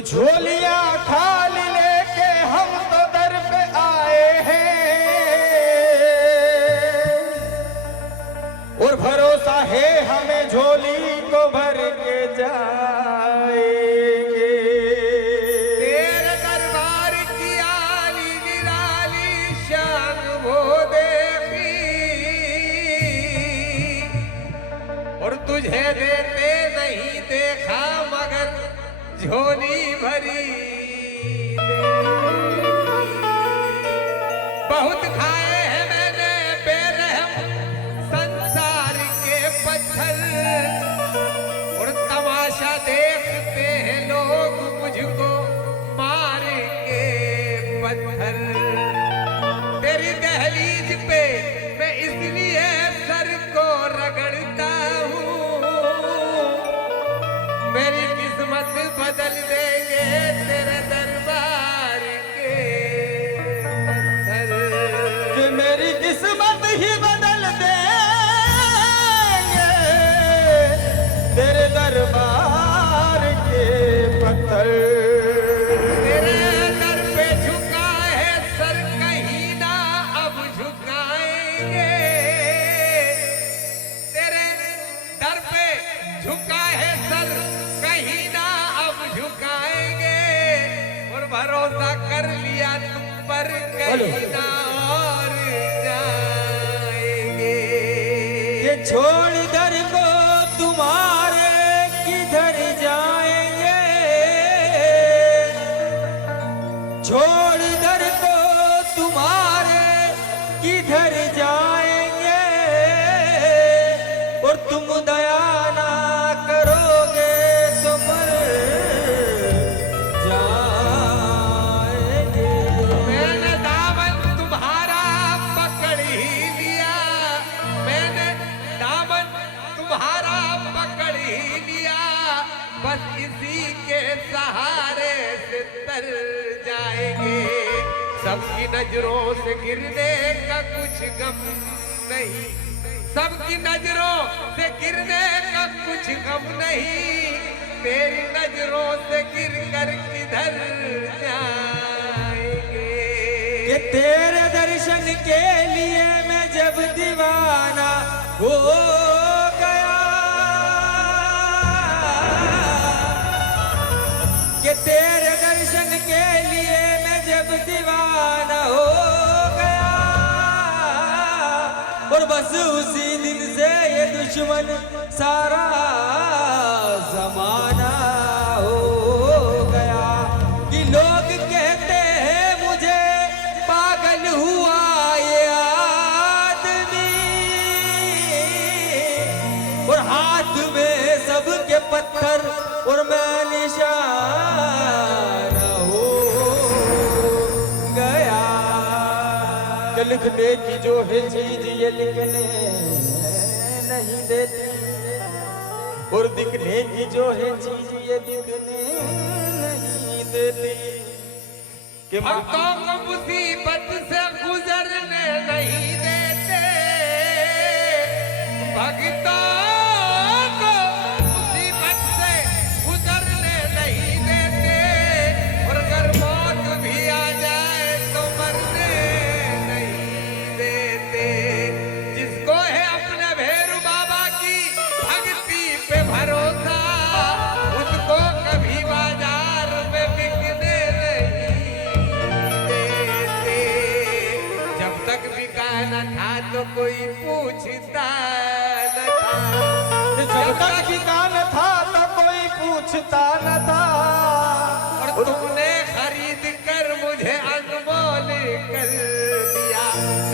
झोलियां खाली लेके हम तो दर पे आए हैं और भरोसा है हमें झोली को भर के जाएंगे। तेरे दरबार की आली निराली शान वो देखी और तुझे देते नहीं देखा मगर झोली भरी बहुत खाए हैं मैंने बेरहम संसार के पत्थर और तमाशा देखते हैं लोग मुझको मार के पत्थर। तेरी दहलीज पे मैं इसलिए सर को रगड़ता हूँ मेरी किस्मत बदल देंगे तेरे दरबार के पत्थर कि मेरी किस्मत ही बदल देंगे तेरे दरबार के पत्थर। तेरे दर पे झुका है सर कहीं ना अब झुकाएंगे तेरे दर पे झुका है सर कहीं ना अब झुकाएंगे और भरोसा कर लिया तुम पर कहीं ना और जाएंगे। ये छोड़ दर को तुम्हारे किधर जाएंगे, छोड़ दर को तुम्हारे किधर जाएंगे और तुम दया ना करोगे तो मर जाएंगे। मैंने दामन तुम्हारा पकड़ ही लिया मैंने दामन तुम्हारा पकड़ ही लिया बस इसी के सहारे से तर जाएंगे। सबकी नजरों से गिरने का कुछ गम नहीं सबकी नजरों से गिरने का कुछ गम नहीं तेरी नजरों से गिर कर किधर जाएंगे। कि तेरे दर्शन के लिए मैं जब दीवाना हो गया कि तेरे दर्शन के लिए मैं जब दीवाना हो गया और बस उसी दिन से ये दुश्मन सारा जमाना हो गया कि लोग कहते हैं मुझे पागल हुआ ये आदमी और हाथ में सबके पत्थर और मैं निशाना हो गया। कि लिखने की जो है चीज ये लिखने नहीं देती और दिखने की जो है चीज ये दिखने नहीं देती। कि भक्तों को मुसीबत से गुजरने नहीं देते भक्तों को मुसीबत से गुजरने नहीं देते और अगर मौत भी आ जाए तो मरने नहीं देते। जिसको है अपने भैरू बाबा की भक्ति पे भरोसा उसको कभी बाजार में बिकने नहीं देते। जब तक बिका न था तो कोई पूछता न था जब तक ठिकान था तो कोई पूछता न था और तुमने खरीद कर मुझे अनमोल कर दिया।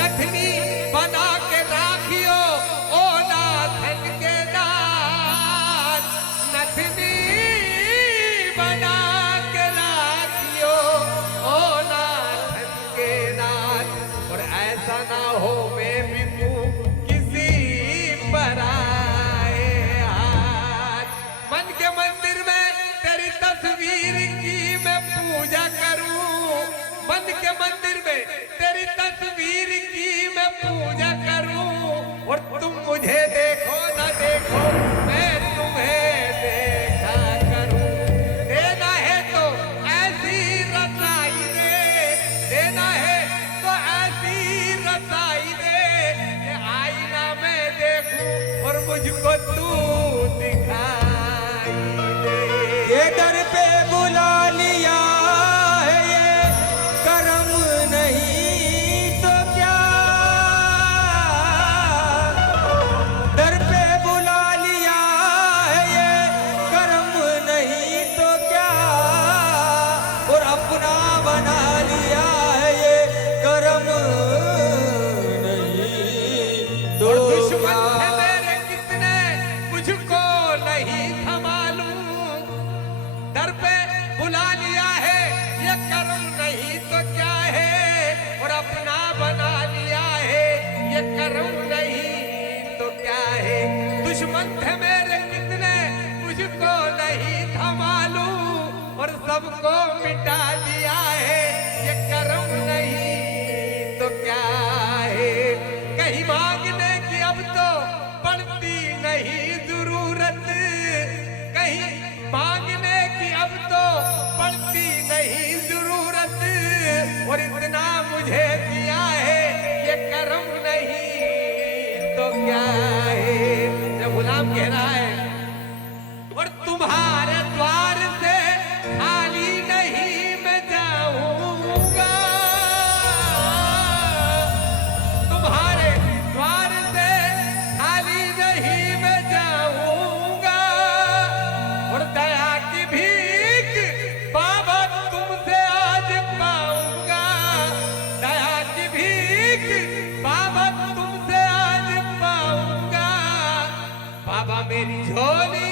नथनी बना के राखियो ओ नाथन के नाथ नथनी बना के राखियो ओ नाथन के नाथ और ऐसा ना हो मैं बिकूं किसी पराए हाथ। मन के मंदिर में तेरी तस्वीर की मैं पूजा करूं मन के मंदिर में तेरी तस्वीर की मैं पूजा करूं और तुम मुझे देखो ना देखो मैं तुम्हें देखा करूं। देना है तो मेरी झोली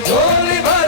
झोली भरो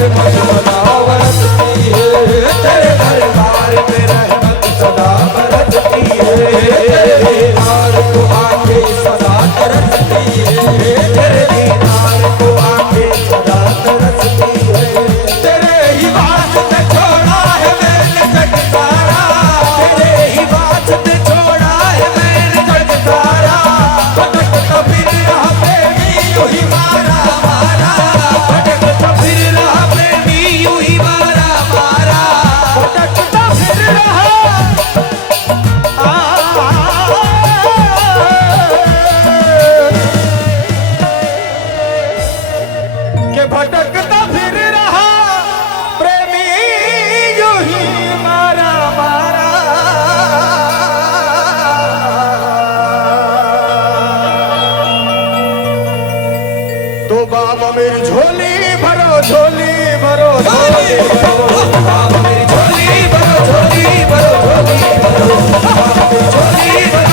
रहमत सदा बरसती है, तेरे दरबार में रहमत सदा बरसती है, तेरे दीदार को आके सदा तरसती है, तेरे दीदार को आके सदा तरसती है, तेरे ही वास्ते छोड़ा है मैंने जग सारा, तेरे ही वास्ते छोड़ा है मैंने जग सारा, भटकता फिर रहा प्रेमी यूं ही मारा मारा, भटकता फिर रहा प्रेमी यूं ही मारा मारा, भटकता फिर रहा के भटकता फिर रहा प्रेमी यूं ही मारा मारा। तो बाबा मेरी झोली भरो झोली भरो झोली भरो, बाबा मेरी झोली भरो झोली भरो झोली भरो, बाबा मेरी झोली भरो